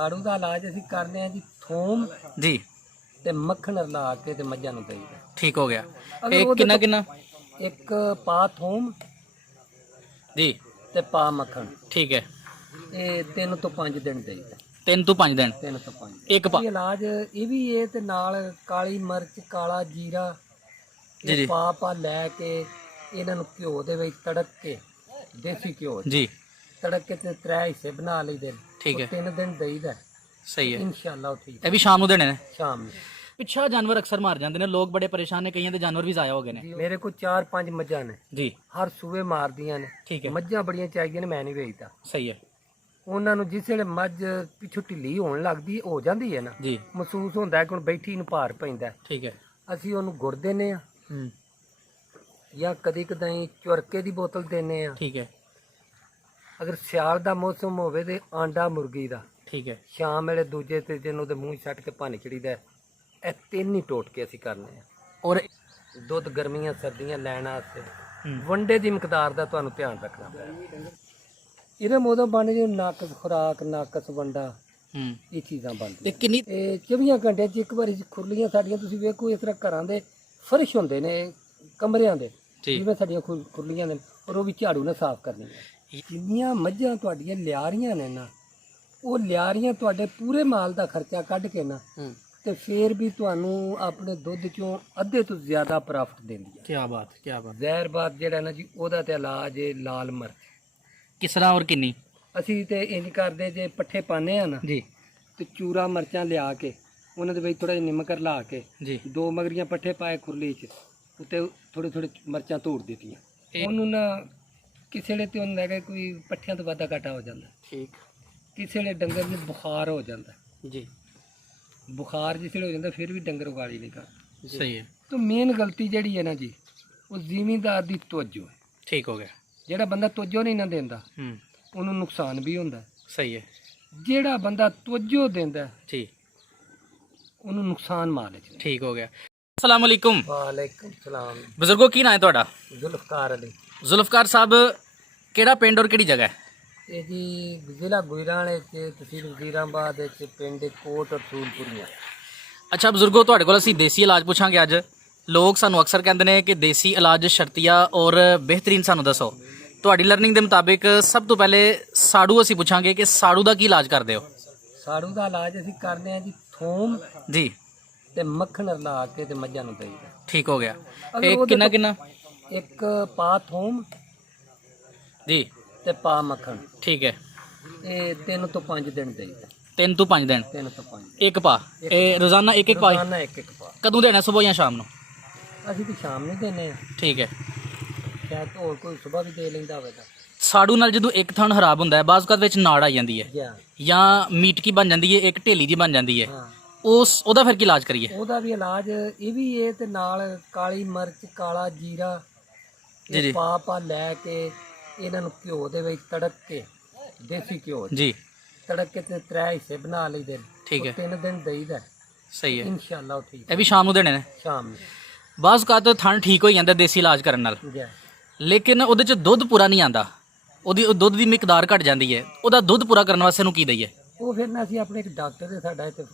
ਸਾੜੂ ਦਾ ਇਲਾਜ ਅਸੀਂ ਕਰਦੇ ਆ ਜੀ ਥੋਮ ਜੀ ਤੇ ਮੱਖਣ ਰਲਾ ਕੇ ਤੇ ਮੱਝਾਂ ਨੂੰ ਦੇਈਦਾ। ਠੀਕ ਹੋ ਗਿਆ। ਅਗਰ ਇਹ ਉਹਦੇ ਕਿੰਨਾ ਤੋਂ- ਕਿੰਨਾ ਇੱਕ ਪਾ ਥੋਮ ਜੀ ਤੇ ਪਾ ਮੱਖਣ, ਠੀਕ ਹੈ। ਇਹ 3 ਤੋਂ 5 ਦਿਨ ਦੇਈਦਾ। 3 ਤੋਂ 5 ਦਿਨ 3 ਤੋਂ 5 ਇੱਕ ਪਾ। ਇਹ ਇਲਾਜ ਇਹ ਵੀ ਇਹ ਤੇ ਨਾਲ ਕਾਲੀ ਮਿਰਚ ਕਾਲਾ ਜੀਰਾ ਜੀ, ਜੀ। ਇਹ ਪਾ ਲੈ ਕੇ ਇਹਨਾਂ ਨੂੰ ਘਿਓ ਦੇ ਵਿੱਚ ਤੜਕ ਕੇ ਦੇਸੀ ਘਿਓ 'ਚ ਜੀ ਤੜਕ ਕੇ ਤੇ 3 ਹਿੱਸੇ ਬਣਾ ਲਈਦੇ। ਠੀਕ ਹੈ। 3 ਦਿਨ ਦੇਈਦਾ ਸਹੀ ਹੈ। ਇਨਸ਼ਾਅੱਲਾ ਉਹ ਠੀਕ ਇਹ ਵੀ ਸ਼ਾਮ ਨੂੰ ਦੇਣੇ ਨੇ। ਸ਼ਾਮ ਨੂੰ। ਪਿੱਛਾ ਜਾਨਵਰ ਅਕਸਰ ਮਾਰ ਜਾਂਦੇ ਨੇ, ਲੋਕ ਬੜੇ ਪਰੇਸ਼ਾਨ ਨੇ, ਕਈਆਂ ਦੇ ਜਾਨਵਰ ਵੀ ਜ਼ਾਇਆ ਹੋ ਗਏ ਨੇ। ਮੇਰੇ ਕੋਲ 4-5 ਮੱਝਾਂ ਨੇ, ਜੀ ਹਰ ਸੂਏ ਮਾਰਦੀਆਂ ਨੇ। ਠੀਕ ਹੈ। ਮੱਝਾਂ ਬੜੀਆਂ ਚਾਹੀਦੀਆਂ ਨੇ, ਮੈਂ ਨਹੀਂ ਵੇਚਦਾ ਸਹੀ ਹੈ। ਉਹਨਾਂ ਨੂੰ। ਜਿਸ ਵੇਲੇ ਮੱਝ ਪਿੱਛੋਂ ਢਿੱਲੀ ਹੋਣ ਲੱਗਦੀ ਹੋ ਜਾਂਦੀ ਹੈ ਨਾ, ਜੀ ਮਹਿਸੂਸ ਹੁੰਦਾ ਕਿ ਹੁਣ ਬੈਠੀ ਨੂੰ ਭਾਰ ਪੈਂਦਾ, ਠੀਕ ਹੈ। ਅਸੀਂ ਉਹਨੂੰ ਗੁੜ ਦਿੰਦੇ ਆ ਹੂੰ ਜਾਂ ਕਦੀ ਕਦਾਈ ਚੁਰਕੇ ਦੀ ਬੋਤਲ ਦਿੰਦੇ ਆ। ਠੀਕ ਹੈ। ਅਗਰ ਸਿਆਲ ਦਾ ਮੌਸਮ ਹੋਵੇ ਤੇ ਆਂਡਾ ਮੁਰਗੀ ਦਾ ਠੀਕ ਹੈ। ਸ਼ਾਮ ਵੇਲੇ ਦੂਜੇ ਤੀਜੇ ਨੂੰ ਉਹਦੇ ਮੂੰਹ 'ਚ ਸੱਟ ਕੇ ਭੰਨ ਚੜੀਦਾ। ਇਹ 3 ਹੀ ਟੋਟਕੇ ਅਸੀਂ ਕਰਨੇ ਆ। ਔਰ ਦੁੱਧ ਗਰਮੀਆਂ ਸਰਦੀਆਂ ਲੈਣ ਵਾਸਤੇ ਹੂੰ, ਵੰਡੇ ਦੀ ਮਿਕਦਾਰ ਦਾ ਤੁਹਾਨੂੰ ਧਿਆਨ ਰੱਖਣਾ ਪੈਣਾ। ਇਹਦੇ ਮੋਦੋਂ ਬਣ ਜੇ ਨਾਕਸ ਖੁਰਾਕ, ਨਾਕਸ ਵੰਡਾ, ਹੂੰ ਇਹ ਚੀਜ਼ਾਂ ਤੇ ਬਣਦੀਆਂ। ਕਿੰਨੀ ਤੇ 24 ਘੰਟੇ 'ਚ ਇੱਕ ਵਾਰੀ ਖੁਰਲੀਆਂ ਸਾਡੀਆਂ ਤੁਸੀਂ ਵੇਖੋ ਇਸ ਤਰ੍ਹਾਂ ਘਰਾਂ ਦੇ ਫਰਸ਼ ਹੁੰਦੇ ਨੇ ਕਮਰਿਆਂ ਦੇ, ਜੀ ਜਿਵੇਂ ਸਾਡੀਆਂ ਖੁਰਲੀਆਂ ਨੇ, ਔਰ ਉਹ ਵੀ ਝਾੜੂ ਨਾਲ ਸਾਫ਼ ਕਰਨੀਆਂ। ਜਿੰਨੀਆਂ ਮੱਝਾਂ ਤੁਹਾਡੀਆਂ ਲਿਆਰੀਆਂ ਨੇ ਨਾ, ਉਹ ਲਿਆਰੀਆਂ ਤੁਹਾਡੇ ਪੂਰੇ ਮਾਲ ਦਾ ਖਰਚਾ ਕੱਢ ਕੇ ਨਾ, ਹੂੰ ਤੇ ਫੇਰ ਵੀ ਤੁਹਾਨੂੰ ਆਪਣੇ ਦੁੱਧ ਚੋਂ ਅੱਧੇ ਤੋਂ ਜ਼ਿਆਦਾ ਪ੍ਰਾਫਿਟ ਦਿੰਦੀਆਂ। ਕੀ ਬਾਤ, ਕੀ ਬਾਤ। ਜ਼ਹਿਰਬਾਦ ਜਿਹੜਾ ਨਾ ਜੀ, ਉਹਦਾ ਤੇ ਇਲਾਜ ਹੈ ਲਾਲ ਮਿਰਚ। ਕਿਸ ਤਰ੍ਹਾਂ ਔਰ ਕਿੰਨੀ? ਅਸੀਂ ਤੇ ਇੰਜ ਕਰਦੇ, ਜੇ ਪੱਠੇ ਪਾਉਂਦੇ ਆ ਨਾ ਜੀ ਤੇ ਚੂਰਾ ਮਿਰਚਾਂ ਲਿਆ ਕੇ ਉਹਨਾਂ ਦੇ ਵਿੱਚ ਥੋੜਾ ਜਿਹਾ ਨਿਮਕ ਰਲਾ ਕੇ ਜੀ 2 ਮਗਰੀਆਂ ਪੱਠੇ ਪਾਏ ਖੁਰਲੀ 'ਚ, ਉੱਤੇ ਥੋੜੇ ਥੋੜੇ ਮਿਰਚਾਂ ਤੋੜ ਦਿੱਤੀਆਂ। ਇਹ- ਉਹਨੂੰ ਨਾ ਕਿਸੇ ਵੇਲੇ ਤੇ ਹੁੰਦਾ ਕਿ ਕੋਈ ਪੱਠਿਆਂ ਤੋਂ ਵਾਧਾ ਘਾਟਾ ਹੋ ਜਾਂਦਾ, ਠੀਕ ਕਿਸੇ ਵੇਲੇ ਡੰਗਰ ਨੂੰ ਬੁਖਾਰ ਹੋ ਜਾਂਦਾ। ਜੀ ਬੁਖਾਰ ਜਿਸ ਵੇਲੇ ਹੋ ਜਾਂਦਾ ਫਿਰ ਵੀ ਡੰਗਰ ਉਗਾਲੀ ਨਹੀਂ ਕਰਦਾ। ਸਹੀ ਹੈ। ਤਾਂ ਮੇਨ ਗਲਤੀ ਜਿਹੜੀ ਹੈ ਨਾ ਜੀ, ਉਹ ਜ਼ਿਮੀਂਦਾਰ ਦੀ ਤਵੱਜੋ ਹੈ। ਠੀਕ ਹੋ ਗਿਆ। ਜਿਹੜਾ ਬੰਦਾ ਤਵੱਜੋ ਨਹੀਂ ਨਾ ਦਿੰਦਾ, ਹੂੰ ਉਹਨੂੰ ਨੁਕਸਾਨ ਵੀ ਹੁੰਦਾ। ਸਹੀ ਹੈ। ਜਿਹੜਾ ਬੰਦਾ ਤਵੱਜੋ ਦਿੰਦਾ, ਜੀ ਉਹਨੂੰ ਨੁਕਸਾਨ ਮਾਲ ਚ। ਠੀਕ ਹੋ ਗਿਆ। ਅਸਲਾਮ ਵਾਲੇਕੁਮ। ਵਾਲੇਕੁਮ ਸਲਾਮ। ਬਜ਼ੁਰਗੋ, ਕੀ ਨਾਂ ਹੈ ਤੁਹਾਡਾ? ਜ਼ੁਲਫਕਾਰ ਅਲੀ। ਜ਼ੁਲਫਕਾਰ ਸਾਹਿਬ, ਕਿਹੜਾ ਪਿੰਡ ਔਰ ਕਿਹੜੀ ਜਗ੍ਹਾ ਹੈ? ਇਹ ਜੀ ਜ਼ਿਲ੍ਹਾ ਗੁਜਰਾਂਵਾਲੇ ਚ, ਤਹਿਸੀਲ ਵਜ਼ੀਰਾਬਾਦ ਚ, ਪਿੰਡ ਕੋਟ ਰਸੂਲਪੁਰੀਆਂ। ਅੱਛਾ ਬਜ਼ੁਰਗੋ, ਤੁਹਾਡੇ ਕੋਲ ਅਸੀਂ ਦੇਸੀ ਇਲਾਜ ਪੁੱਛਾਂਗੇ ਅੱਜ। ਲੋਕ ਸਾਨੂੰ ਅਕਸਰ ਕਹਿੰਦੇ ਨੇ ਕਿ ਦੇਸੀ ਇਲਾਜ ਸ਼ਰਤੀਆ ਔਰ ਬਿਹਤਰੀਨ ਸਾਨੂੰ ਦੱਸੋ। ਤੁਹਾਡੀ ਲਰਨਿੰਗ ਦੇ ਮੁਤਾਬਿਕ ਸਭ ਤੋਂ ਪਹਿਲੇ ਸਾੜੂ ਅਸੀਂ ਪੁੱਛਾਂਗੇ ਕਿ ਸਾੜੂ ਦਾ ਕੀ ਇਲਾਜ ਕਰਦੇ ਹੋ? ਸਾੜੂ ਦਾ ਇਲਾਜ ਅਸੀਂ ਕਰਦੇ ਆ ਜੀ ਥੋਮ ਜੀ ਤੇ ਮੱਖਣ ਰਲਾ ਕੇ ਤੇ ਮੱਝਾਂ ਨੂੰ ਦੇਈਦਾ। ਠੀਕ ਹੋ ਗਿਆ। ਅਗਰ ਇਹ ਉਹਦੇ ਕਿੰਨਾ ਤੋਂ- ਕਿੰਨਾ ਇੱਕ ਪਾ ਥੋਮ ਜੀ ਤੇ ਪਾ ਮੱਖਣ, ਠੀਕ ਹੈ। ਇਹ 3 ਤੋਂ 5 ਦਿਨ ਦੇਈਦਾ। 3 ਤੋਂ 5 ਦਿਨ 3 ਤੋਂ 5 ਇੱਕ ਪਾ। ਇਹ ਰੋਜ਼ਾਨਾ ਇੱਕ ਪਾ? ਰੋਜ਼ਾਨਾ ਇੱਕ ਪਾ। ਕਦੋਂ ਦੇਣਾ, ਸਵੇਰ ਜਾਂ ਸ਼ਾਮ ਨੂੰ? ਅਸੀਂ ਤਾਂ ਸ਼ਾਮ ਨੂੰ ਦਿੰਦੇ ਆ, ਠੀਕ ਹੈ। ਸ਼ਾਇਦ ਹੋਰ ਕੋਈ ਸਵੇਰ ਵੀ ਦੇ ਲੈਂਦਾ ਹੋਵੇ ਤਾਂ। ਸਾੜੂ ਨਾਲ ਜਦੋਂ ਇੱਕ ਥਣ ਖਰਾਬ ਹੁੰਦਾ ਹੈ, ਬਾਅਦ ਵਕਤ ਵਿੱਚ ਨਾੜ ਆ ਜਾਂਦੀ ਹੈ ਜਾਂ ਜਾਂ ਮੀਟਕੀ ਬਣ ਜਾਂਦੀ ਹੈ, ਇੱਕ ਢੇਲੀ ਦੀ ਬਣ ਜਾਂਦੀ ਹੈ, ਹਾਂ, ਉਹਦਾ ਫਿਰ ਕੀ ਇਲਾਜ ਕਰੀਏ? ਉਹਦਾ ਵੀ ਇਲਾਜ ਇਹ ਵੀ ਇਹ ਤੇ ਨਾਲ ਕਾਲੀ ਮਿਰਚ ਕਾਲਾ ਜੀਰਾ ਜੀ, ਜੀ। ਇਹ ਪਾ ਲੈ ਕੇ ਇਹਨਾਂ ਨੂੰ ਘਿਓ ਦੇ ਵਿੱਚ ਤੜਕ ਕੇ ਦੇਸੀ ਘਿਓ 'ਚ ਜੀ ਤੜਕ ਕੇ ਤੇ 3 ਹਿੱਸੇ ਬਣਾ ਲਈਦੇ। ਠੀਕ ਹੈ। 3 ਦਿਨ ਦੇਈਦਾ। ਸਹੀ ਹੈ। ਇਨਸ਼ਾਅੱਲਾ ਉਹ ਠੀਕ ਇਹ ਵੀ ਸ਼ਾਮ ਨੂੰ ਦੇਣੇ ਨੇ। ਸ਼ਾਮ ਨੂੰ। ਬਾਅਦ ਵਕਤ ਥਣ ਠੀਕ ਹੋ ਜਾਂਦਾ ਦੇਸੀ ਇਲਾਜ ਕਰਨ ਨਾਲ, ਜੈ। ਲੇਕਿਨ ਉਹਦੇ 'ਚ ਦੁੱਧ ਪੂਰਾ ਨਹੀਂ ਆਂਦਾ, ਉਹਦੀ ਦੁੱਧ ਦੀ ਮਿਕਦਾਰ ਘਟ ਜਾਂਦੀ ਹੈ। ਉਹਦਾ ਦੁੱਧ ਪੂਰਾ ਕਰਨ ਵਾਸਤੇ ਨੂੰ ਕੀ ਦਈਏ? ਉਹ ਫਿਰ ਨਾ ਅਸੀਂ ਆਪਣੇ ਇੱਕ ਡਾਕਟਰ ਦੇ, ਸਾਡਾ ਇੱਥੇ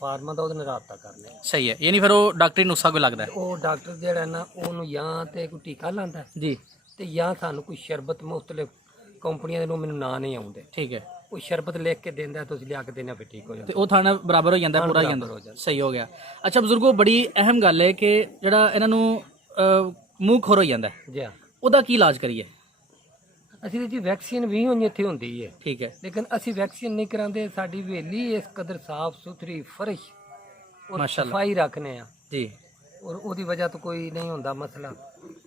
ਫਾਰਮਾਂ ਦਾ, ਉਹਦੇ ਨਾਲ ਰਾਬਤਾ ਕਰਨੇ ਆ। ਸਹੀ ਹੈ। ਯਾਨੀ ਫਿਰ ਉਹ ਡਾਕਟਰੀ ਨੁਸਖਾ ਕੋਈ ਲੱਗਦਾ ਹੈ? ਉਹ ਡਾਕਟਰ ਜਿਹੜਾ ਨਾ, ਉਹਨੂੰ ਜਾਂ ਤੇ ਕੋਈ ਟੀਕਾ ਲਾਉਂਦਾ ਜੀ ਤੇ ਜਾਂ ਸਾਨੂੰ ਕੋਈ ਸ਼ਰਬਤ ਮੁਖਤਲਿਫ ਕੰਪਨੀਆਂ ਦੇ ਨੂੰ ਮੈਨੂੰ ਨਾਂ ਨਹੀਂ ਆਉਂਦੇ, ਠੀਕ ਹੈ। ਉਹ ਸ਼ਰਬਤ ਲਿਖ ਕੇ ਦਿੰਦਾ, ਤੁਸੀਂ ਲਿਆ ਕੇ ਦੇਣਾ, ਫਿਰ ਠੀਕ ਹੋ ਜਾਂਦਾ। ਤੇ ਉਹ ਥਣ ਬਰਾਬਰ ਹੋ ਜਾਂਦਾ, ਪੂਰਾ ਹੋ ਬਰਾਬਰ ਜਾਂਦਾ। ਹੋ ਜਾਂਦਾ। ਸਹੀ ਹੋ ਗਿਆ। ਅੱਛਾ ਬਜ਼ੁਰਗੋ, ਬੜੀ ਅਹਿਮ ਗੱਲ ਹੈ ਕਿ ਜਿਹੜਾ ਇਹਨਾਂ ਨੂੰ ਮੂੰਹ ਖੋਰ ਹੋ ਜਾਂਦਾ ਹੈ, ਜੀ। ਉਹਦਾ ਕੀ ਇਲਾਜ ਕਰੀਏ? ਅਸੀਂ ਜੀ ਵੈਕਸੀਨ ਵੀ ਹੁਣ ਇੱਥੇ ਹੁੰਦੀ ਹੈ, ਠੀਕ ਹੈ। ਲੇਕਿਨ ਅਸੀਂ ਵੈਕਸੀਨ ਨਹੀਂ ਕਰਾਉਂਦੇ। ਸਾਡੀ ਹਵੇਲੀ ਇਸ ਕਦਰ ਸਾਫ ਸੁਥਰੀ ਫਰਸ਼ ਔਰ ਮਾਸ਼ਾਅੱਲਾ। ਸਫਾਈ ਰੱਖਨੇ ਆ, ਜੀ ਔਰ ਉਹਦੀ ਵਜ੍ਹਾ ਤੋਂ ਕੋਈ ਨਹੀਂ ਹੁੰਦਾ ਮਸਲਾ।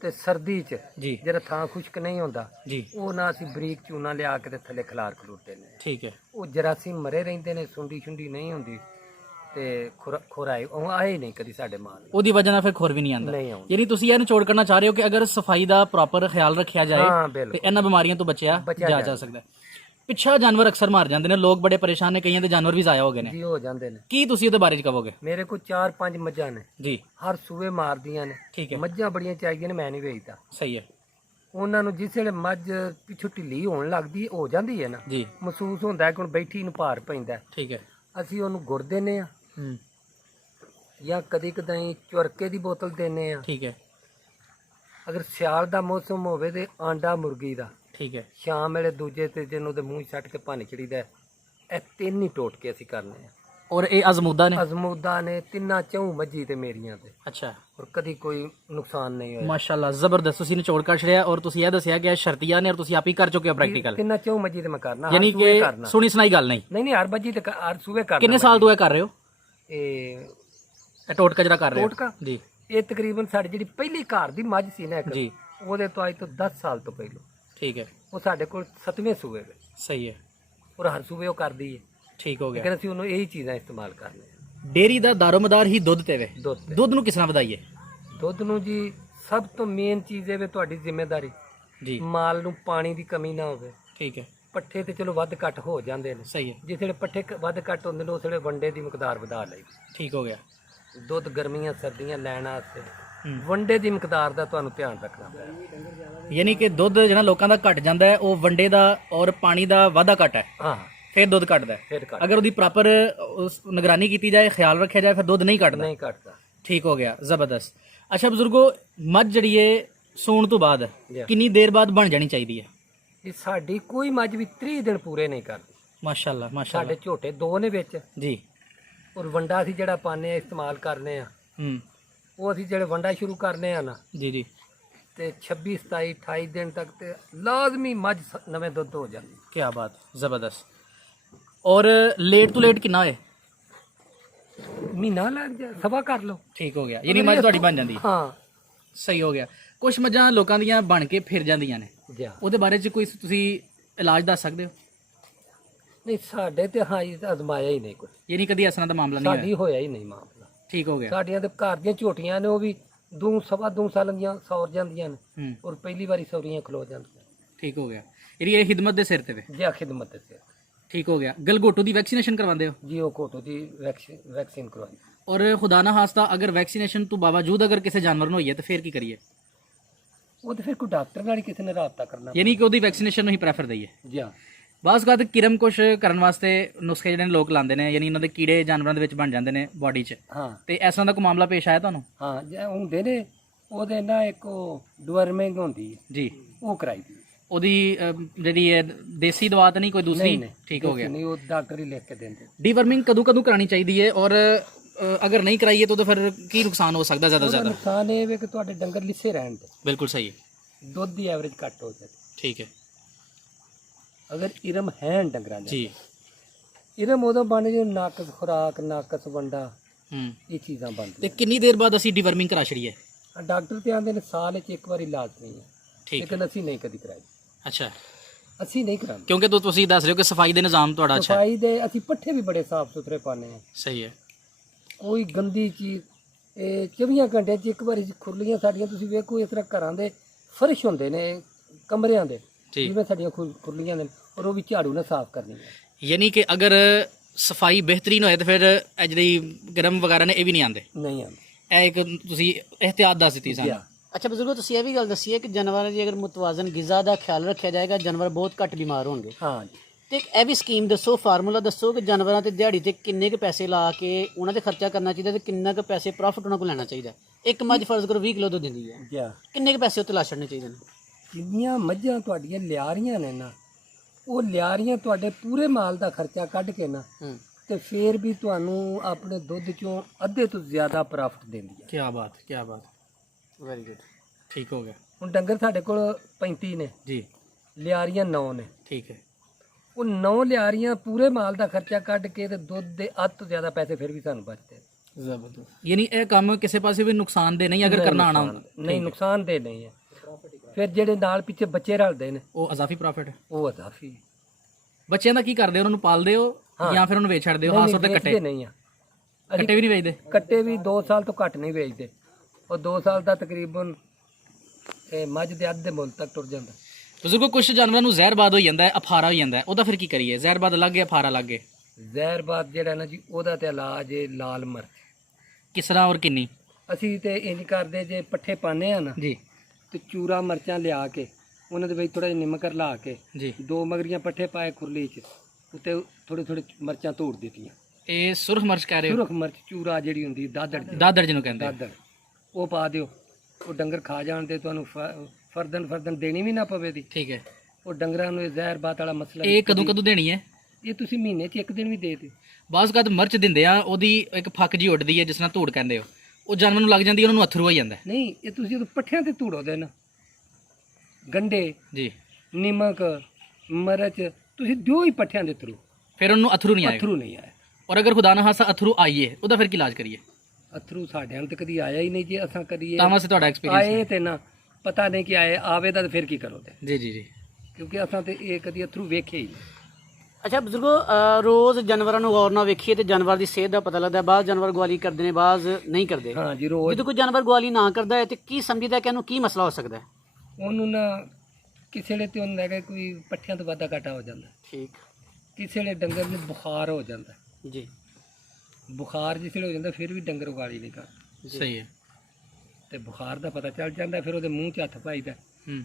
ਤੇ ਸਰਦੀ 'ਚ ਜੀ ਜਿਹੜਾ ਥਾਂ ਖੁਸ਼ਕ ਨਹੀਂ ਹੁੰਦਾ, ਜੀ ਉਹ ਨਾ ਅਸੀਂ ਬਰੀਕ ਚੂਨਾ ਲਿਆ ਕੇ ਤੇ ਥੱਲੇ ਖਲਾਰ ਖਲੂਰਦੇ ਨੇ। ਠੀਕ ਹੈ। ਉਹ ਜਰਾਸੀਮ ਮਰੇ ਰਹਿੰਦੇ ਨੇ, ਸੁੰਡੀ ਸ਼ੁੰਡੀ ਨਹੀਂ ਹੁੰਦੀ, ਤੇ ਖੁਰਾਈ ਉਹ ਆਏ ਨਹੀਂ ਕਦੀ ਸਾਡੇ ਮਾਲ ਉਹਦੀ ਵਜ੍ਹਾ ਨਾਲ ਫਿਰ ਖੁਰ ਵੀ ਨਹੀਂ ਆਂਦਾ। ਨਹੀਂ ਆਉਂਦਾ। ਯਾਨੀ ਤੁਸੀਂ ਇਹ ਨਿਚੋੜ ਕਰਨਾ ਚਾਹ ਰਹੇ ਹੋ ਕਿ ਅਗਰ ਸਫਾਈ ਦਾ ਪ੍ਰੋਪਰ ਖਿਆਲ ਰੱਖਿਆ ਜਾਏ ਹਾਂ ਤੇ ਬਿਲਕੁਲ ਇਹਨਾਂ ਬਿਮਾਰੀਆਂ ਤੋਂ ਬਚਿਆ ਜਾ ਸਕਦਾ ਹੈ। ਪਿੱਛਾ ਜਾਨਵਰ ਅਕਸਰ ਮਾਰ ਜਾਂਦੇ ਨੇ, ਲੋਕ ਬੜੇ ਪਰੇਸ਼ਾਨ ਨੇ, ਕਈਆਂ ਦੇ ਜਾਨਵਰ ਵੀ ਜ਼ਾਇਆ ਹੋ ਗਏ ਨੇ। ਜੀ ਹੋ ਜਾਂਦੇ ਨੇ। ਕੀ ਤੁਸੀਂ ਉਹਦੇ ਬਾਰੇ ਚ ਕਹੋਗੇ? ਮੇਰੇ ਕੋਲ 4-5 ਮੱਝਾਂ ਨੇ, ਜੀ ਹਰ ਸੂਏ ਮਾਰਦੀਆਂ ਨੇ। ਠੀਕ ਹੈ। ਮੱਝਾਂ ਬੜੀਆਂ ਚਾਹੀਦੀਆਂ ਨੇ, ਮੈਂ ਨਹੀਂ ਵੇਚਦਾ। ਸਹੀ ਹੈ। ਉਹਨਾਂ ਨੂੰ ਜਿਸ ਵੇਲੇ ਮੱਝ ਪਿੱਛੋਂ ਢਿੱਲੀ ਹੋਣ ਲੱਗਦੀ ਹੋ ਜਾਂਦੀ ਹੈ ਨਾ, ਜੀ ਮਹਿਸੂਸ ਹੁੰਦਾ ਹੈ ਕਿ ਹੁਣ ਬੈਠੀ ਨੂੰ ਭਾਰ ਪੈਂਦਾ, ਠੀਕ ਹੈ। ਅਸੀਂ ਉਹਨੂੰ ਗੁੜ ਦਿੰਦੇ ਆ ਹੂੰ ਜਾਂ ਕਦੀ ਕਦਾਈ ਚੁਰਕੇ ਦੀ ਬੋਤਲ ਦਿੰਦੇ ਆ। ਠੀਕ ਹੈ ਅਗਰ ਸਿਆਲ ਦਾ ਮੌਸਮ ਹੋਵੇ ਤੇ ਆਂਡਾ ਮੁਰਗੀ ਦਾ ਠੀਕ ਹੈ ਸ਼ਾਮ ਵੇਲੇ ਦੂਜੇ ਤੀਜੇ ਨੂੰ ਉਹਦੇ ਮੂੰਹ 'ਚ ਛੱਡ ਕੇ ਭੰਨ ਚੜੀਦਾ। ਇਹ ਤਿੰਨ ਹੀ ਟੋਟਕੇ ਅਸੀਂ ਕਰਨੇ ਆ। ਔਰ ਇਹ ਅਜ਼ਮੂਦਾ ਨੇ? ਅਜ਼ਮੂਦਾ ਨੇ ਤਿੰਨਾਂ ਚੌਂ ਮੱਝੀ ਤੇ ਮੇਰੀਆਂ ਤੇ। ਅੱਛਾ ਔਰ ਕਦੀ ਕੋਈ ਨੁਕਸਾਨ ਨਹੀਂ ਹੋਇਆ। ਮਾਸ਼ਾਅੱਲਾ ਜ਼ਬਰਦਸਤ, ਤੁਸੀਂ ਨਿਚੋੜ ਕੱਢ ਛੜਿਆ ਔਰ ਤੁਸੀਂ ਇਹ ਦੱਸਿਆ ਕਿ ਇਹ ਸ਼ਰਤੀਆ ਨੇ ਔਰ ਤੁਸੀਂ ਆਪ ਹੀ ਕਰ ਚੁੱਕੇ ਹੋ ਪ੍ਰੈਕਟੀਕਲ। ਤਿੰਨਾਂ ਚੌਂ ਮੱਝੀ ਤੇ ਮੈਂ ਕਰਨਾ, ਯਾਨੀ ਹਰ ਸੂਬੇ ਕਿ ਕਰਨਾ। ਸੁਣੀ ਸੁਣਾਈ ਗੱਲ ਨਹੀਂ? ਨਹੀਂ ਹਰ ਮੱਝੀ ਤੇ ਹਰ ਸੂਬੇ ਕਰਨਾ। ਕਿੰਨੇ ਸਾਲ ਤੋਂ ਇਹ ਕਰ ਰਹੇ ਹੋ ਇਹ ਟੋਟਕਾ ਜਿਹੜਾ ਕਰ ਰਹੇ ਹੋ? ਟੋਟਕਾ ਜੀ ਇਹ ਤਕਰੀਬਨ ਸਾਡੀ ਜਿਹੜੀ ਪਹਿਲੀ ਘਰ ਦੀ ਮੱਝ ਸੀ ਨਾ ਇੱਕ, ਜੀ ਉਹਦੇ ਤੋਂ ਅੱਜ ਤੋਂ 10 ਸਾਲ ਤੋਂ ਪਹਿਲਾਂ ਠੀਕ ਹੈ, ਉਹ ਸਾਡੇ ਕੋਲ 7ਵੇਂ ਸੂਬੇ ਵਿੱਚ, ਸਹੀ ਹੈ, ਔਰ ਹਰ ਸੂਬੇ ਉਹ ਕਰਦੀ ਹੈ। ਠੀਕ ਹੋ ਗਿਆ। ਲੇਕਿਨ ਅਸੀਂ ਉਹਨੂੰ ਇਹੀ ਚੀਜ਼ਾਂ ਇਸਤੇਮਾਲ ਕਰਨੇ ਆ। ਡੇਰੀ ਦਾ ਦਾਰੋਮਦਾਰ ਹੀ ਦੁੱਧ ਤੇ ਵੇ, ਦੁੱਧ ਤੇ। ਦੁੱਧ ਨੂੰ ਕਿਸ ਤਰ੍ਹਾਂ ਵਧਾਈਏ? ਦੁੱਧ ਨੂੰ ਜੀ ਸਭ ਤੋਂ ਮੇਨ ਚੀਜ਼ ਇਹ ਵੇ ਤੁਹਾਡੀ ਜ਼ਿੰਮੇਵਾਰੀ, ਜੀ ਮਾਲ ਨੂੰ ਪਾਣੀ ਦੀ ਕਮੀ ਨਾ ਹੋਵੇ। ਠੀਕ ਹੈ, ਪੱਠੇ ਤੇ ਚਲੋ ਵੱਧ ਘੱਟ ਹੋ ਜਾਂਦੇ ਨੇ, ਸਹੀ ਹੈ, ਜਿਸ ਵੇਲੇ ਪੱਠੇ ਵੱਧ ਘੱਟ ਹੁੰਦੇ ਨੇ ਉਸ ਵੇਲੇ ਵੰਡੇ ਦੀ ਮਿਕਦਾਰ ਵਧਾ ਲਈ। ਠੀਕ ਹੋ ਗਿਆ। ਦੁੱਧ ਗਰਮੀਆਂ ਸਰਦੀਆਂ ਲੈਣ ਵਾਸਤੇ ਹੂੰ। ਵੰਡੇ ਦੀ ਮਿਕਦਾਰ ਦਾ ਤੁਹਾਨੂੰ ਧਿਆਨ ਰੱਖਣਾ ਪੈਣਾ। ਯਾਨੀ ਕਿ ਦੁੱਧ ਜਿਹੜਾ ਲੋਕਾਂ ਦਾ ਘਟ ਜਾਂਦਾ ਹੈ ਉਹ ਵੰਡੇ ਦਾ ਔਰ ਪਾਣੀ ਦਾ ਵਾਧਾ ਘਟ ਹੈ, ਹਾਂ ਫਿਰ ਦੁੱਧ ਘਟਦਾ ਹੈ। ਫਿਰ ਘੱਟ ਅਗਰ ਉਹਦੀ ਪ੍ਰੋਪਰ ਨਿਗਰਾਨੀ ਕੀਤੀ ਜਾਏ, ਖਿਆਲ ਰੱਖਿਆ ਜਾਏ, ਫਿਰ ਦੁੱਧ ਨਹੀਂ ਘਟਦਾ। ਨਹੀਂ ਘਟਦਾ। ਠੀਕ ਹੋ ਗਿਆ, ਜ਼ਬਰਦਸਤ। ਅੱਛਾ ਬਜ਼ੁਰਗੋ, ਮੱਝ ਜਿਹੜੀ ਏ ਸੂਣ ਤੋਂ ਬਾਅਦ ਜੀ। ਕਿੰਨੀ ਦੇਰ ਬਾਅਦ ਬਣ ਜਾਣੀ ਚਾਹੀਦੀ ਹੈ? ਇਹ ਸਾਡੀ ਕੋਈ ਮੱਝ ਵੀ 30 ਦਿਨ ਪੂਰੇ ਨਹੀਂ ਕਰਦੀ। ਮਾਸ਼ਾਅੱਲਾ ਮਾਸ਼ਾਅੱਲਾ। ਸਾਡੇ ਝੋਟੇ ਦੋ ਨੇ ਵਿੱਚ, ਜੀ ਔਰ ਵੰਡਾ ਅਸੀਂ ਜਿਹੜਾ ਪਾਉਂਦੇ ਆ ਇਸਤੇਮਾਲ ਕਰਨੇ ਆ, ਹੂੰ ਉਹ ਅਸੀਂ ਜਿਹੜੇ ਵੰਡਾ ਸ਼ੁਰੂ ਕਰਨੇ ਆ ਨਾ ਜੀ ਜੀ ਤੇ 26 27 28 ਦਿਨ ਤੱਕ ਤੇ ਲਾਜ਼ਮੀ ਮੱਝ ਨਵੇਂ ਦੁੱਧ ਹੋ ਜਾਂਦੀ। ਕੀ ਬਾਤ, ਜ਼ਬਰਦਸਤ। ਔਰ ਲੇਟ ਤੋਂ ਲੇਟ ਕਿੰਨਾ ਹੋਏ? ਮਹੀਨਾ ਲੱਗ ਜਾ, ਸਵਾ ਕਰ ਲਓ। ਠੀਕ ਹੋ ਗਿਆ, ਯਾਨੀ ਮੱਝ ਤੁਹਾਡੀ ਬਣ ਜਾਂਦੀ। ਹਾਂ ਸਹੀ ਹੋ ਗਿਆ। ਕੁਝ ਮੱਝਾਂ ਲੋਕਾਂ ਦੀਆਂ ਬਣ ਕੇ ਫਿਰ ਜਾਂਦੀਆਂ ਨੇ, ਜੀ। ਉਹਦੇ ਬਾਰੇ ਚ ਕੋਈ ਤੁਸੀਂ ਇਲਾਜ ਦੱਸ ਸਕਦੇ ਹੋ? ਨਹੀਂ ਸਾਡੇ ਤੇ ਹਾਂ ਇਹ ਅਜ਼ਮਾਇਆ ਹੀ ਨਹੀਂ ਕੁਝ, ਯਾਨੀ ਕਦੀ ਇਸ ਤਰ੍ਹਾਂ ਦਾ ਮਾਮਲਾ ਨਹੀਂ ਸਾਡੀ ਹੋਇਆ ਹੀ ਨਹੀਂ ਮਾਮਲਾ। ਠੀਕ ਹੋ ਗਿਆ। ਸਾਡੀਆਂ ਤੇ ਘਰ ਦੀਆਂ ਝੋਟੀਆਂ ਨੇ, ਉਹ ਵੀ ਸਵਾ ਦੋ ਸਾਲਾਂ ਦੀਆਂ ਸੌਰ ਜਾਂਦੀਆਂ ਨੇ, ਹੂੰ ਔਰ ਪਹਿਲੀ ਵਾਰੀ ਸੌਰੀਆਂ ਖਲੋ ਜਾਂਦੀਆਂ। ਠੀਕ ਹੋ ਗਿਆ। ਯਾਨੀ ਇਹ ਖਿਦਮਤ ਦੇ ਸਿਰ ਤੇ ਵੇ। ਜੀ ਖਿਦਮਤ ਤੇ। ਠੀਕ ਹੋ ਗਿਆ। ਗਲਗੋਟੂ ਦੀ ਵੈਕਸੀਨੇਸ਼ਨ ਕਰਵਾਉਂਦੇ ਹੋ? ਜੀ ਉਹ ਕੋਟੋ ਦੀ ਵੈਕਸੀਨ ਕਰਵਾਈ। ਔਰ ਖੁਦਾ ਨਾ ਖਾਸਤਾ ਅਗਰ ਵੈਕਸੀਨੇਸ਼ਨ ਤੋਂ ਬਾਵਜੂਦ ਅਗਰ ਕਿਸੇ ਜਾਨਵਰ ਨੂੰ ਹੋਈ ਹੈ ਤਾਂ ਫਿਰ ਕੀ ਕਰੀਏ? ਉਹ ਤੇ ਫਿਰ ਕੋਈ ਡਾਕਟਰ ਨਾਲ ਹੀ ਕਿਸੇ ਨੇ ਰਾਬਤਾ ਕਰਨਾ। ਯਾਨੀ ਕਿ ਉਹਦੀ ਵੈਕਸੀਨੇਸ਼ਨ ਨੂੰ ਹੀ ਪ੍ਰੈਫਰ ਦਈਏ? ਜੀ ਹਾਂ। ਬਾਸ ਗੱਲ ਕਿਰਮ ਕੁਛ ਕਰਨ ਵਾਸਤੇ ਨੁਸਖੇ ਜਿਹੜੇ ਨੇ ਲੋਕ ਲਾਉਂਦੇ ਨੇ, ਯਾਨੀ ਉਹਨਾਂ ਦੇ ਕੀੜੇ ਜਾਨਵਰਾਂ ਦੇ ਵਿੱਚ ਬਣ ਜਾਂਦੇ ਨੇ ਬਾਡੀ 'ਚ, ਹਾਂ ਤੇ ਇਸ ਤਰ੍ਹਾਂ ਦਾ ਕੋਈ ਮਾਮਲਾ ਪੇਸ਼ ਆਇਆ ਤੁਹਾਨੂੰ? ਹਾਂ ਜੇ ਹੁੰਦੇ ਨੇ, ਉਹਦੇ ਨਾਲ ਇੱਕ ਡਵਰਮਿੰਗ ਹੁੰਦੀ ਹੈ ਜੀ, ਉਹ ਕਰਾਈ ਦੀ। ਉਹਦੀ ਜਿਹੜੀ ਹੈ ਦੇਸੀ ਦਵਾ ਤਾਂ ਨਹੀਂ ਕੋਈ ਦੂਸਰੀ? ਨਹੀਂ ਠੀਕ ਹੋ ਗਿਆ। ਨਹੀਂ, ਉਹ ਡਾਕਟਰ ਹੀ ਲਿਖ ਕੇ ਦਿੰਦੇ। ਡੀਵਰਮਿੰਗ ਕਦੋਂ ਕਦੋਂ ਕਰਾਣੀ ਚਾਹੀਦੀ ਹੈ ਔਰ ਅਗਰ ਨਹੀਂ ਕਰਾਈਏ ਤਾਂ ਫਿਰ ਕੀ ਨੁਕਸਾਨ ਹੋ ਸਕਦਾ ਜ਼ਿਆਦਾ ਤੋਂ ਉਹਦਾ ਜ਼ਿਆਦਾ? ਨੁਕਸਾਨ ਇਹ ਵੇ ਕਿ ਤੁਹਾਡੇ ਡੰਗਰ ਲਿੱਸੇ ਰਹਿਣ ਦੇ, ਬਿਲਕੁਲ ਸਹੀ ਹੈ। ਦੁੱਧ ਦੀ ਐਵਰੇਜ ਘੱਟ ਹੋ ਜਾਏ। ਠੀਕ ਹੈ ਅਗਰ ਇਰਮ ਹੈ ਡੰਗਰਾਂ ਦੇ, ਜੀ। ਇਰਮ ਉਦੋਂ ਬਣ ਜੇ ਨਾਕਸ ਖੁਰਾਕ, ਨਾਕਸ ਵੰਡਾ, ਹੂੰ। ਇਹ ਚੀਜ਼ਾਂ ਤੇ ਬਣਦੀਆਂ। ਕਿੰਨੀ ਦੇਰ ਬਾਅਦ ਅਸੀਂ ਡੀਵਰਮਿੰਗ ਕਰਾ ਛੜੀਏ? ਡਾਕਟਰ ਤੇ ਆਂਦੇ ਨੇ ਸਾਲ ਵਿੱਚ ਇੱਕ ਵਾਰੀ ਲਾਜ਼ਮੀ ਹੈ, ਠੀਕ ਹੈ। ਲੇਕਿਨ ਅਸੀਂ ਨਹੀਂ ਕਦੀ ਕਰਾਈ। ਅੱਛਾ, ਅਸੀਂ ਨਹੀਂ ਕਰਾਂਦੇ। ਕਿਉਂਕਿ ਤੁਸੀਂ ਦੱਸ ਰਹੇ ਹੋ ਕਿ ਸਫਾਈ ਦੇ ਨਿਜ਼ਾਮ ਤੁਹਾਡਾ ਅੱਛਾ ਹੈ। ਸਫਾਈ ਦੇ ਅਸੀਂ ਪੱਠੇ ਵੀ ਬੜੇ ਸਾਫ਼ ਸੁਥਰੇ ਪਾਉਂਦੇ ਹਾਂ। ਸਹੀ ਹੈ। ਕੋਈ ਗੰਦੀ ਚੀਜ਼ ਇਹ 24 ਘੰਟਿਆਂ 'ਚ ਇੱਕ ਵਾਰੀ ਖੁਰਲੀਆਂ ਸਾਡੀਆਂ ਤੁਸੀਂ ਵੇਖੋ, ਇਸ ਤਰ੍ਹਾਂ ਘਰਾਂ ਦੇ ਫਰਸ਼ ਹੁੰਦੇ ਨੇ ਕਮਰਿਆਂ ਦੇ, ਜੀ। ਜਿਵੇਂ ਸਾਡੀਆਂ ਖੁਰਲੀਆਂ ਨੇ, ਔਰ ਉਹ ਵੀ ਝਾੜੂ ਨਾਲ ਸਾਫ਼ ਕਰਨੀ ਹੈ। ਯਾਨੀ ਕਿ ਅਗਰ ਸਫਾਈ ਬਿਹਤਰੀਨ ਹੋਏ ਤਾਂ ਫਿਰ ਇਹ ਜਿਹੜੀ ਗਰਮ ਵਗੈਰਾ ਨੇ ਇਹ ਵੀ ਨਹੀਂ ਆਉਂਦੇ? ਨਹੀਂ ਆਉਂਦੀ। ਇਹ ਇੱਕ ਤੁਸੀਂ ਇhtiyat ਦੱਸ ਦਿੱਤੀ ਸਾਨੂੰ। ਅੱਛਾ ਬਜ਼ੁਰਗੋ, ਤੁਸੀਂ ਇਹ ਵੀ ਗੱਲ ਦੱਸੀ ਹੈ ਕਿ ਜਾਨਵਰਾਂ ਦੀ ਅਗਰ ਮੁਤਵਾਜ਼ਨ ਗਿਜ਼ਾ ਦਾ ਖਿਆਲ ਰੱਖਿਆ ਜਾਏਗਾ, ਜਾਨਵਰ ਬਹੁਤ ਘੱਟ ਬਿਮਾਰ ਹੋਣਗੇ। ਹਾਂ ਜੀ। ਤੇ ਇਹ ਵੀ ਸਕੀਮ ਦੱਸੋ, ਫਾਰਮੂਲਾ ਦੱਸੋ ਕਿ ਜਾਨਵਰਾਂ ਤੇ ਦਿਹਾੜੀ ਤੇ ਕਿੰਨੇ ਕੁ ਪੈਸੇ ਲਾ ਕੇ ਉਹਨਾਂ ਤੇ ਖਰਚਾ ਕਰਨਾ ਚਾਹੀਦਾ ਤੇ ਕਿੰਨਾ ਕੁ ਪੈਸੇ ਪ੍ਰੋਫਿਟ ਉਹਨਾਂ ਕੋਲ ਲੈਣਾ ਚਾਹੀਦਾ? ਇੱਕ ਮੱਝ ਫਰਜ਼ ਕਰੋ 20 ਕਿਲੋ ਦੁੱਧ ਦਿੰਦੀ ਹੈ, ਜੀ। ਕਿੰਨੇ ਕੁ ਪੈਸੇ ਉੱਤੇ ਲਾ ਛੱਡਣੇ ਚਾਹੀਦੇ ਨੇ? ਜਿੰਨੀਆਂ ਮੱਝਾਂ ਤੁਹਾਡੀਆਂ ਲਿਆਰੀਆਂ ਨੇ ਨਾ, ਉਹ ਲਿਆਰੀਆਂ ਤੁਹਾਡੇ ਪੂਰੇ ਮਾਲ ਦਾ ਖਰਚਾ ਕੱਢ ਕੇ ਨਾ, ਤੇ ਫੇਰ ਵੀ ਤੁਹਾਨੂੰ ਆਪਣੇ ਦੁੱਧ ਚੋਂ ਅੱਧੇ ਤੋਂ ਜ਼ਿਆਦਾ ਪ੍ਰੋਫਿਟ ਦਿੰਦੀਆਂ। ਕੀ ਬਾਤ, ਕੀ ਬਾਤ, ਵੈਰੀ ਗੁੱਡ। ਠੀਕ ਹੋ ਗਿਆ। ਹੁਣ ਡੰਗਰ ਸਾਡੇ ਕੋਲ 35 ਨੇ ਜੀ, ਲਿਆਰੀਆਂ 9 ਨੇ। ਠੀਕ ਹੈ। ਉਹ 9 ਲਿਆਰੀਆਂ ਪੂਰੇ ਮਾਲ ਦਾ ਖਰਚਾ ਕੱਢ ਕੇ ਤੇ ਦੁੱਧ ਦੇ ਅੱਧ ਤੋਂ ਜ਼ਿਆਦਾ ਪੈਸੇ ਫਿਰ ਵੀ ਸਾਨੂੰ ਬਚਦੇ। ਜ਼ਬਰਦਸਤ। ਯਾਨੀ ਇਹ ਕੰਮ ਕਿਸੇ ਪਾਸੇ ਵੀ ਨੁਕਸਾਨ ਦੇ ਨਹੀਂ ਅਗਰ ਕਰਨਾ ਆਣਾ? ਨਹੀਂ, ਨੁਕਸਾਨ ਦੇ ਨਹੀਂ ਹੈ। ਫਿਰ ਜਿਹੜੇ ਨਾਲ ਪਿੱਛੇ ਬੱਚੇ ਰਲਦੇ ਨੇ, ਉਹ ਅਜ਼ਾਫੀ ਪ੍ਰੋਫਿਟ? ਉਹ ਅਜ਼ਾਫੀ। ਬੱਚਿਆਂ ਦਾ ਕੀ ਕਰਦੇ ਹੋ? ਉਹਨਾਂ ਨੂੰ ਪਾਲਦੇ ਹੋ ਜਾਂ ਫਿਰ ਉਹਨੂੰ ਵੇਚ ਛੱਡਦੇ ਹੋ? ਨਹੀਂ, ਖਾਸ ਤੌਰ ਤੇ ਵੇਚਦੇ ਕੱਟੇ? ਨਹੀਂ ਆ। ਕੱਟੇ ਵੀ ਨਹੀਂ ਵੇਚਦੇ? ਕੱਟੇ ਵੀ 2 ਸਾਲ ਤੋਂ ਘੱਟ ਨਹੀਂ ਵੇਚਦੇ। ਉਹ 2 ਸਾਲ ਦਾ ਤਕਰੀਬਨ ਮੱਝ ਦੇ ਅੱਧ ਦੇ ਮੁੱਲ ਤੱਕ ਟੁਰ ਜਾਂਦਾ। ਬਜ਼ੁਰਗੋ, ਕੁਝ ਜਾਨਵਰਾਂ ਨੂੰ ਜ਼ਹਿਰਬਾਦ ਹੋ ਜਾਂਦਾ ਹੈ, ਅਫਾਰਾ ਹੋ ਜਾਂਦਾ ਹੈ, ਉਹਦਾ ਫਿਰ ਕੀ ਕਰੀਏ? ਜ਼ਹਿਰਬਾਦ ਅਲੱਗ ਹੈ, ਅਫਾਰਾ ਅਲੱਗ ਹੈ? ਜ਼ਹਿਰਬਾਦ ਜਿਹੜਾ ਨਾ ਜੀ, ਉਹਦਾ ਤੇ ਇਲਾਜ ਹੈ ਲਾਲ ਮਿਰਚ। ਕਿਸ ਤਰ੍ਹਾਂ ਔਰ ਕਿੰਨੀ? ਅਸੀਂ ਤੇ ਇੰਜ ਕਰਦੇ, ਜੇ ਪੱਠੇ ਪਾਣੇ ਆ ਨਾ ਜੀ, ਤੇ ਚੂਰਾ ਮਿਰਚਾਂ ਲਿਆ ਕੇ ਉਹਨਾਂ ਦੇ ਵਿੱਚ ਥੋੜਾ ਜਿਹਾ ਨਿਮਕ ਰਲਾ ਕੇ ਜੀ 2 ਮਗਰੀਆਂ ਪੱਠੇ ਪਾਏ ਖੁਰਲੀ 'ਚ, ਉੱਤੇ ਥੋੜੇ ਥੋੜੇ ਮਿਰਚਾਂ ਤੋੜ ਦਿੱਤੀਆਂ। ਇਹ ਸੁਰਖ ਮਿਰਚ ਕਹਿ ਰਹੇ ਹੋ? ਸੁਰਖ ਮਿਰਚ ਚੂਰਾ ਜਿਹੜੀ ਹੁੰਦੀ ਦਾਦੜ ਦੀ, ਦਾਦਰ ਜਿਹਨੂੰ ਕਹਿੰਦੇ ਆ। ਦਾਦੜ, ਉਹ ਪਾ ਦਿਓ। ਉਹ ਡੰਗਰ ਖਾ ਜਾਣ ਤੇ ਤੁਹਾਨੂੰ ਫਰਦਨ ਦੇਣੀ ਵੀ ਨਾ ਪਵੇ ਦੀ। ਠੀਕ ਹੈ। ਉਹ ਡੰਗਰਾਂ ਨੂੰ ਇਹ ਜ਼ਹਿਰ ਬਾਤ ਵਾਲਾ ਮਸਲਾ ਇਹ ਕਦੋਂ ਦੇਣੀ ਹੈ? ਇਹ ਤੁਸੀਂ ਮਹੀਨੇ 'ਚ ਇੱਕ ਦਿਨ ਵੀ ਦੇ ਦਿਓ। ਬਾਅਦ ਕਦ ਮਿਰਚ ਦਿੰਦੇ ਆ, ਉਹਦੀ ਇੱਕ ਫੱਕ ਜੀ ਉੱਡਦੀ ਹੈ ਜਿਸ ਨਾਲ ਧੂੜ ਕਹਿੰਦੇ ਹੋ, ਉਹ ਜਾਨਵਰ ਨੂੰ ਲੱਗ ਜਾਂਦੀ, ਉਹਨਾਂ ਨੂੰ ਅਥਰੂ ਆ ਜਾਂਦਾ ਹੈ। ਨਹੀਂ, ਇਹ ਤੁਸੀਂ ਜਦੋਂ ਪੱਠਿਆਂ ਤੇ ਧੂੜੋ ਦੇ ਨਾ, ਗੰਡੇ, ਜੀ, ਨਿਮਕ, ਮਿਰਚ ਤੁਸੀਂ ਦਿਓ ਹੀ ਪੱਠਿਆਂ ਦੇ ਥਰੂ, ਫਿਰ ਉਹਨੂੰ ਅਥਰੂ ਨਹੀਂ ਆਏਗਾ। ਅਥਰੂ ਨਹੀਂ ਆਇਆ। ਔਰ ਅਗਰ ਖੁਦਾ ਨਾ ਖਾਸਾ ਅਥਰੂ ਆਈਏ, ਉਹਦਾ ਫਿਰ ਕੀ ਇਲਾਜ ਕਰੀਏ? ਅਥਰੂ ਸਾਡਿਆਂ ਨੂੰ ਤੇ ਕਦੀ ਆਇਆ ਹੀ ਨਹੀਂ। ਜੇ ਅਸਾਂ ਕਰੀਏ ਤਾਂ ਵਾਸਤੇ ਤੁਹਾਡਾ ਐਕਸਪੀਰੀਅੰਸ ਆਏ ਤੇ ਨਾ ਪਤਾ ਨਹੀਂ ਕਿ ਆਵੇ ਤਾਂ ਫਿਰ ਕੀ ਕਰੋਗੇ, ਜੀ ਜੀ ਜੀ। ਕਿਉਂਕਿ ਅਸਾਂ ਤੇ ਇਹ ਕਦੀ ਅਥਰੂ ਵੇਖੇ ਹੀ ਨਹੀਂ। ਅੱਛਾ ਬਜ਼ੁਰਗੋ, ਰੋਜ਼ ਜਾਨਵਰਾਂ ਨੂੰ ਗੌਰ ਨਾਲ ਵੇਖੀਏ ਤੇ ਜਾਨਵਰ ਦੀ ਸਿਹਤ ਦਾ ਪਤਾ ਲੱਗਦਾ। ਬਾਅਦ ਜਾਨਵਰ ਗਵਾਲੀ ਕਰਦੇ ਨੇ, ਬਾਅਦ ਨਹੀਂ ਕਰਦੇ। ਹਾਂ ਜੀ, ਰੋਜ਼ ਜਦੋਂ ਕੋਈ ਜਾਨਵਰ ਗਵਾਲੀ ਨਾ ਕਰਦਾ ਹੈ ਤੇ ਕੀ ਸਮਝਦਾ ਕਿ ਇਹਨੂੰ ਕੀ ਮਸਲਾ ਹੋ ਸਕਦਾ ਹੈ? ਉਹਨੂੰ ਨਾ ਕਿਸੇ ਵੇਲੇ ਤੇ ਉਹਨੂੰ ਹੈਗਾ ਕੋਈ ਪੱਠਿਆਂ ਤੋਂ ਵਾਧਾ ਘਾਟਾ ਹੋ ਜਾਂਦਾ, ਠੀਕ ਕਿਸੇ ਵੇਲੇ ਡੰਗਰ ਨੂੰ ਬੁਖਾਰ ਹੋ ਜਾਂਦਾ। ਜੀ, ਬੁਖਾਰ ਜਿਸ ਵੇਲੇ ਹੋ ਜਾਂਦਾ ਫਿਰ ਵੀ ਡੰਗਰ ਉਗਾਲੀ ਨਹੀਂ ਕਰਦਾ। ਸਹੀ ਹੈ। ਤੇ ਬੁਖਾਰ ਦਾ ਪਤਾ ਚੱਲ ਜਾਂਦਾ, ਫਿਰ ਉਹਦੇ ਮੂੰਹ 'ਚ ਹੱਥ ਪਾਈਦਾ,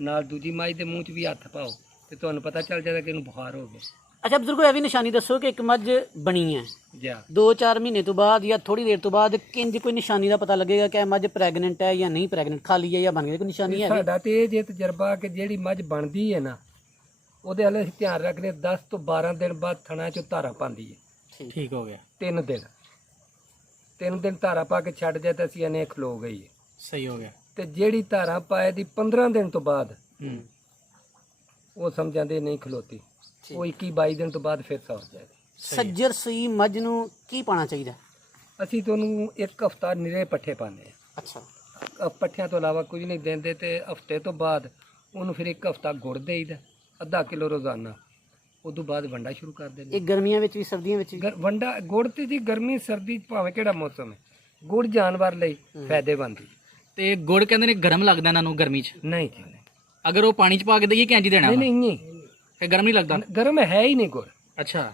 ਨਾਲ ਦੂਜੀ ਮਾਈ ਦੇ ਮੂੰਹ 'ਚ ਵੀ ਹੱਥ ਪਾਓ ਤੇ ਤੁਹਾਨੂੰ ਪਤਾ ਚੱਲ ਜਾਂਦਾ ਕਿ ਇਹਨੂੰ ਬੁਖਾਰ ਹੋ ਗਿਆ। ਅੱਛਾ ਬਜ਼ੁਰਗੋ, ਇਹ ਵੀ ਨਿਸ਼ਾਨੀ ਦੱਸੋ ਕਿ ਇੱਕ ਮੱਝ ਬਣੀ ਹੈ, ਜਾ 2-4 ਮਹੀਨੇ ਤੋਂ ਬਾਅਦ ਜਾਂ ਥੋੜੀ ਦੇਰ ਤੋਂ ਬਾਅਦ ਕਿੰਜ ਕੋਈ ਨਿਸ਼ਾਨੀ ਦਾ ਪਤਾ ਲੱਗੇਗਾ ਕਿ ਇਹ ਮੱਝ ਪ੍ਰੈਗਨੈਂਟ ਹੈ ਜਾਂ ਨਹੀਂ ਪ੍ਰੈਗਨੈਂਟ, ਖਾਲੀ ਹੈ ਜਾਂ ਬਣ ਗਈ, ਕੋਈ ਨਿਸ਼ਾਨੀ ਹੈ? ਸਾਡਾ ਤੇ ਇਹ ਜੇ ਤਜਰਬਾ ਕਿ ਜਿਹੜੀ ਮੱਝ ਬਣਦੀ ਹੈ ਨਾ, ਉਹਦੇ ਹਲੇ ਅਸੀਂ ਧਿਆਨ ਰੱਖਦੇ 10 ਤੋਂ 12 ਦਿਨ ਬਾਅਦ ਥਣਾ 'ਚੋਂ ਧਾਰਾ ਪਾਉਂਦੀ ਹੈ। ਠੀਕ ਹੋ ਗਿਆ। 3 ਦਿਨ ਧਾਰਾ ਪਾ ਕੇ ਛੱਡ ਜਾਏ ਤਾਂ ਅਸੀਂ ਇਹਨੇ ਖਲੋ ਗਈ ਹੈ। ਸਹੀ ਹੋ ਗਿਆ। ਤੇ ਜਿਹੜੀ ਧਾਰਾ ਪਾਏ ਦੀ 15 ਦਿਨ ਤੋਂ ਬਾਅਦ ਹੂੰ, ਉਹ ਸਮਝਾਂਦੇ ਨਹੀਂ ਖਲੋਤੀ, ਉਹ 21-22 ਦਿਨ ਤੋਂ ਬਾਅਦ ਫਿਰ ਸੌਰ ਜਾਏ। ਸੱਜਰ ਸੂਈ ਮੱਝ ਨੂੰ ਕੀ ਪਾਣਾ ਚਾਹੀਦਾ? ਅਸੀਂ ਤੁਹਾਨੂੰ 1 ਹਫ਼ਤਾ ਨਿਰੇ ਪੱਠੇ ਪਾਉਂਦੇ ਹਾਂ। ਅੱਛਾ, ਪੱਠਿਆਂ ਤੋਂ ਇਲਾਵਾ ਕੁਝ ਨਹੀਂ ਦਿੰਦੇ। ਤੇ ਹਫ਼ਤੇ ਤੋਂ ਬਾਅਦ ਉਹਨੂੰ ਫਿਰ 1 ਹਫ਼ਤਾ ਗੁੜ ਦੇਈਦਾ, ਅੱਧਾ ਕਿਲੋ ਰੋਜ਼ਾਨਾ। ਉਦੋਂ ਬਾਅਦ ਵੰਡਾ ਸ਼ੁਰੂ ਕਰ ਦਿੰਦੇ। ਇਹ ਗਰਮੀਆਂ ਵਿੱਚ ਵੀ ਸਰਦੀਆਂ ਵਿੱਚ ਵੀ? ਵੰਡਾ ਗੁੜ ਤੇ ਜੀ ਗਰਮੀ ਸਰਦੀ ਭਾਵੇਂ ਕਿਹੜਾ ਮੌਸਮ ਹੈ, ਗੁੜ ਜਾਨਵਰ ਲਈ ਫਾਇਦੇਮੰਦ ਹੈ। ਤੇ ਗੁੜ ਕਹਿੰਦੇ ਨੇ ਗਰਮ ਲੱਗਦਾ ਇਹਨਾਂ ਨੂੰ ਗਰਮੀ 'ਚ, ਨਹੀਂ ਜੀ, ਨਹੀਂ ਅਗਰ ਉਹ ਪਾਣੀ 'ਚ ਪਾ ਕੇ ਦਈਏ ਕਿ ਇੰਜ ਹੀ ਦੇਣਾ ਵਾ? ਨਹੀਂ, ਫਿਰ ਗਰਮ ਨਹੀਂ ਲੱਗਦਾ? ਗਰਮ ਹੈ ਹੀ ਨਹੀਂ ਗੁੜ। ਅੱਛਾ।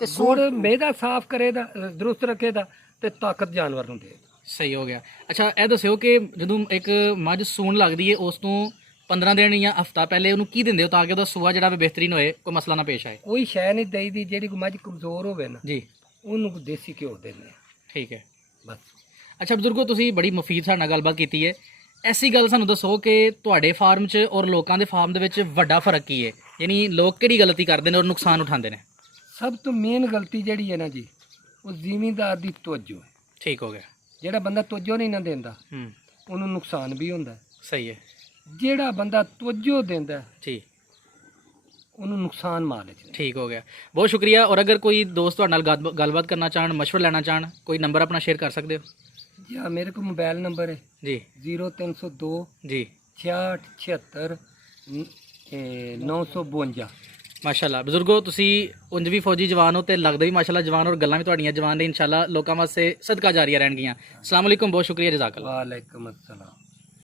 ਤੇ ਗੁੜ ਮਿਹਦਾ ਸਾਫ਼ ਕਰੇਦਾ, ਦਰੁਸਤ ਰੱਖੇਦਾ ਤੇ ਤਾਕਤ ਜਾਨਵਰ ਨੂੰ ਦੇ। ਸਹੀ ਹੋ ਗਿਆ। ਅੱਛਾ, ਇਹ ਦੱਸਿਓ ਕਿ ਜਦੋਂ ਇੱਕ ਮੱਝ ਸੂਣ ਲੱਗਦੀ ਹੈ ਉਸ ਤੋਂ 15 ਦਿਨ ਜਾਂ ਹਫਤਾ ਪਹਿਲੇ ਉਹਨੂੰ ਕੀ ਦਿੰਦੇ ਹੋ ਤਾਂ ਕਿ ਉਹਦਾ ਸੂਆ ਜਿਹੜਾ ਵੀ ਬਿਹਤਰੀਨ ਹੋਏ, ਕੋਈ ਮਸਲਾ ਨਾ ਪੇਸ਼ ਆਏ? ਕੋਈ ਸ਼ੈ ਨਹੀਂ ਦੇਈਦੀ। ਜਿਹੜੀ ਕੋਈ ਮੱਝ ਕਮਜ਼ੋਰ ਹੋਵੇ ਨਾ, ਜੀ, ਉਹਨੂੰ ਦੇਸੀ ਘਿਓ ਦਿੰਦੇ ਆ ਠੀਕ ਹੈ। ਬਸ। ਅੱਛਾ ਬਜ਼ੁਰਗੋ, ਤੁਸੀਂ ਬੜੀ ਮੁਫੀਦ ਸਾਡੇ ਨਾਲ ਗੱਲਬਾਤ ਕੀਤੀ ਹੈ। ਐਸੀ ਗੱਲ ਸਾਨੂੰ ਦੱਸੋ ਕਿ ਤੁਹਾਡੇ ਫਾਰਮ 'ਚ ਔਰ ਲੋਕਾਂ ਦੇ ਫਾਰਮ ਦੇ ਵਿੱਚ ਵੱਡਾ ਫਰਕ ਕੀ ਹੈ? ਯਾਨੀ ਲੋਕ ਕਿਹੜੀ ਗਲਤੀ ਕਰਦੇ ਨੇ ਔਰ ਨੁਕਸਾਨ ਉਠਾਉਂਦੇ ਨੇ? ਸਭ ਤੋਂ ਮੇਨ ਗਲਤੀ ਜਿਹੜੀ ਹੈ ਨਾ ਜੀ, ਉਹ ਜ਼ਿਮੀਂਦਾਰ ਦੀ ਤਵੱਜੋ ਹੈ। ਠੀਕ ਹੋ ਗਿਆ। ਜਿਹੜਾ ਬੰਦਾ ਤਵੱਜੋ ਨਹੀਂ ਨਾ ਦਿੰਦਾ, ਹੂੰ, ਉਹਨੂੰ ਨੁਕਸਾਨ ਵੀ ਹੁੰਦਾ। ਸਹੀ ਹੈ ਜਿਹੜਾ ਬੰਦਾ ਤਵੱਜੋ ਦਿੰਦਾ, ਜੀ, ਉਹਨੂੰ ਨੁਕਸਾਨ ਮਾਲ ਹੈ। ਠੀਕ ਹੋ ਗਿਆ। ਬਹੁਤ ਸ਼ੁਕਰੀਆ। ਔਰ ਅਗਰ ਕੋਈ ਦੋਸਤ ਤੁਹਾਡੇ ਨਾਲ ਗੱਲਬਾਤ ਕਰਨਾ ਚਾਹਣ, ਮਸ਼ਵਰਾ ਲੈਣਾ ਚਾਹਣ, ਕੋਈ ਨੰਬਰ ਆਪਣਾ ਸ਼ੇਅਰ ਕਰ ਸਕਦੇ ਹੋ? ਜਾਂ ਮੇਰੇ ਕੋਲ ਮੋਬਾਈਲ ਨੰਬਰ ਹੈ ਜੀ 0302 ਜੀ 66 76 952। ਮਾਸ਼ਾਅੱਲਾ ਬਜ਼ੁਰਗੋ, ਤੁਸੀਂ ਉਂਝ ਵੀ ਫੌਜੀ ਜਵਾਨ ਹੋ ਤੇ ਲੱਗਦੇ ਵੀ ਮਾਸ਼ਾਅੱਲਾ ਜਵਾਨ, ਔਰ ਗੱਲਾਂ ਵੀ ਤੁਹਾਡੀਆਂ ਜਵਾਨ ਨੇ। ਇਨਸ਼ਾਅੱਲਾ ਲੋਕਾਂ ਵਾਸਤੇ ਸਦਕਾ ਜਾਰੀਆਂ ਰਹਿਣਗੀਆਂ। ਅਸਲਾਮ ਅਲੈਕੁਮ, ਬਹੁਤ ਸ਼ੁਕਰੀਆ, ਜਜ਼ਾਕ ਅੱਲਾਹ। ਵਾਲੇਕੁਮ अस्सलाम।